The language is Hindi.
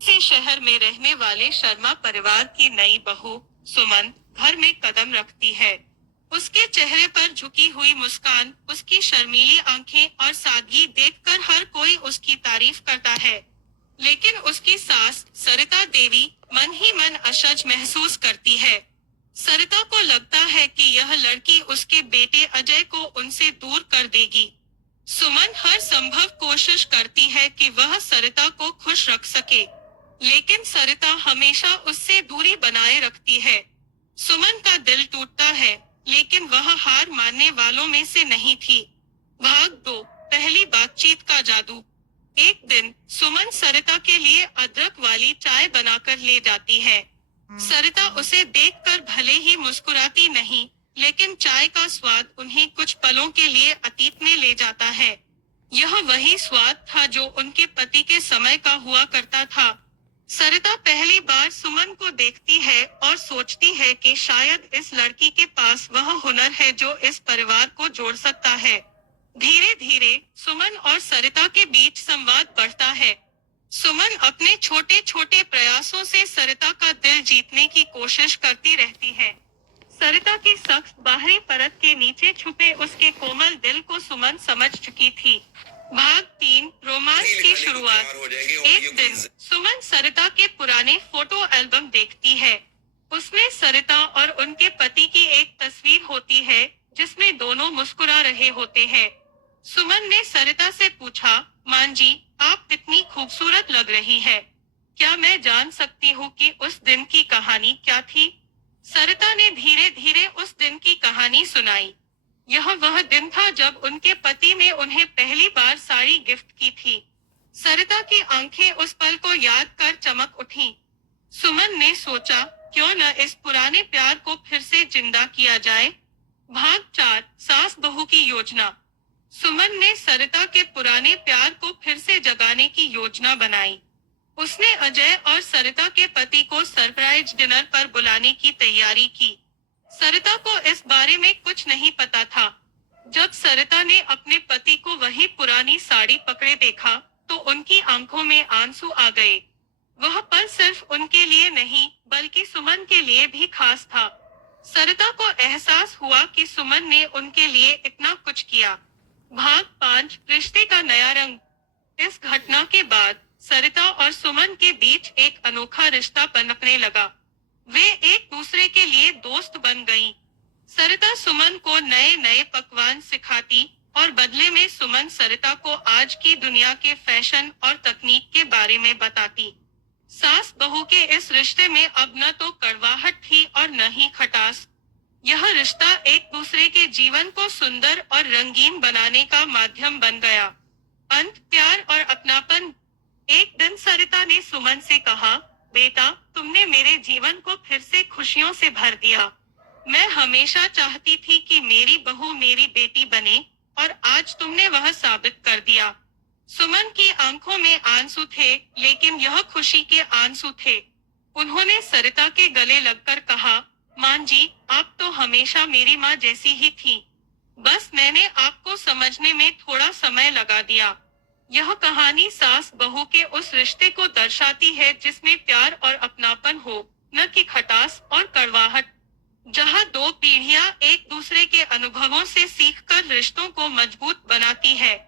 से शहर में रहने वाले शर्मा परिवार की नई बहू सुमन घर में कदम रखती है। उसके चेहरे पर झुकी हुई मुस्कान, उसकी शर्मीली आंखें और सादगी देखकर हर कोई उसकी तारीफ करता है। लेकिन उसकी सास सरिता देवी मन ही मन असहज महसूस करती है। सरिता को लगता है कि यह लड़की उसके बेटे अजय को उनसे दूर कर देगी। सुमन हर संभव कोशिश करती है कि वह सरिता को खुश रख सके, लेकिन सरिता हमेशा उससे दूरी बनाए रखती है। सुमन का दिल टूटता है, लेकिन वह हार मानने वालों में से नहीं थी। भाग 2, पहली बातचीत का जादू। एक दिन सुमन सरिता के लिए अदरक वाली चाय बनाकर ले जाती है। सरिता उसे देखकर भले ही मुस्कुराती नहीं, लेकिन चाय का स्वाद उन्हें कुछ पलों के लिए अतीत में ले जाता है। यह वही स्वाद था जो उनके पति के समय का हुआ करता था। सरिता पहली बार सुमन को देखती है और सोचती है कि शायद इस लड़की के पास वह हुनर है जो इस परिवार को जोड़ सकता है। धीरे धीरे सुमन और सरिता के बीच संवाद बढ़ता है। सुमन अपने छोटे छोटे प्रयासों से सरिता का दिल जीतने की कोशिश करती रहती है। सरिता की सख्त बाहरी परत के नीचे छुपे उसके कोमल दिल को सुमन समझ चुकी थी। भाग 3, रोमांस की शुरुआत। एक दिन सुमन सरिता के पुराने फोटो एल्बम देखती है। उसमें सरिता और उनके पति की एक तस्वीर होती है, जिसमें दोनों मुस्कुरा रहे होते हैं। सुमन ने सरिता से पूछा, मां जी, आप कितनी खूबसूरत लग रही है। क्या मैं जान सकती हूँ कि उस दिन की कहानी क्या थी? सरिता ने धीरे धीरे उस दिन की कहानी सुनाई। यह वह दिन था जब उनके पति ने उन्हें पहली बार साड़ी गिफ्ट की थी। सरिता की आंखें उस पल को याद कर चमक उठीं। सुमन ने सोचा, क्यों न इस पुराने प्यार को फिर से जिंदा किया जाए। भाग 4, सास बहू की योजना। सुमन ने सरिता के पुराने प्यार को फिर से जगाने की योजना बनाई। उसने अजय और सरिता के पति को सरप्राइज डिनर पर बुलाने की तैयारी की। सरिता को इस बारे में कुछ नहीं पता था। जब सरिता ने अपने पति को वही पुरानी साड़ी पकड़े देखा, तो उनकी आंखों में आंसू आ गए। वह पल सिर्फ उनके लिए नहीं, बल्कि सुमन के लिए भी खास था। सरिता को एहसास हुआ कि सुमन ने उनके लिए इतना कुछ किया। भाग 5, रिश्ते का नया रंग। इस घटना के बाद सरिता और सुमन के बीच एक अनोखा रिश्ता पनपने लगा। वे एक दूसरे के लिए दोस्त बन गईं। सरिता सुमन को नए नए पकवान सिखाती और बदले में सुमन सरिता को आज की दुनिया के फैशन और तकनीक के बारे में बताती। सास बहू के इस रिश्ते में अब न तो कड़वाहट थी और न ही खटास। यह रिश्ता एक दूसरे के जीवन को सुंदर और रंगीन बनाने का माध्यम बन गया। अंत, प्यार और अपनापन। एक दिन सरिता ने सुमन से कहा, बेटा, तुमने मेरे जीवन को फिर से खुशियों से भर दिया। मैं हमेशा चाहती थी कि मेरी बहू मेरी बेटी बने, और आज तुमने वह साबित कर दिया। सुमन की आंखों में आंसू थे, लेकिन यह खुशी के आंसू थे। उन्होंने सरिता के गले लगकर कहा, मां जी, आप तो हमेशा मेरी मां जैसी ही थी। बस मैंने आपको समझने में थोड़ा समय लगा दिया। यह कहानी सास बहू के उस रिश्ते को दर्शाती है जिसमें प्यार और अपनापन हो, न कि खटास और कड़वाहट। जहाँ दो पीढ़ियां एक दूसरे के अनुभवों से सीखकर रिश्तों को मजबूत बनाती है।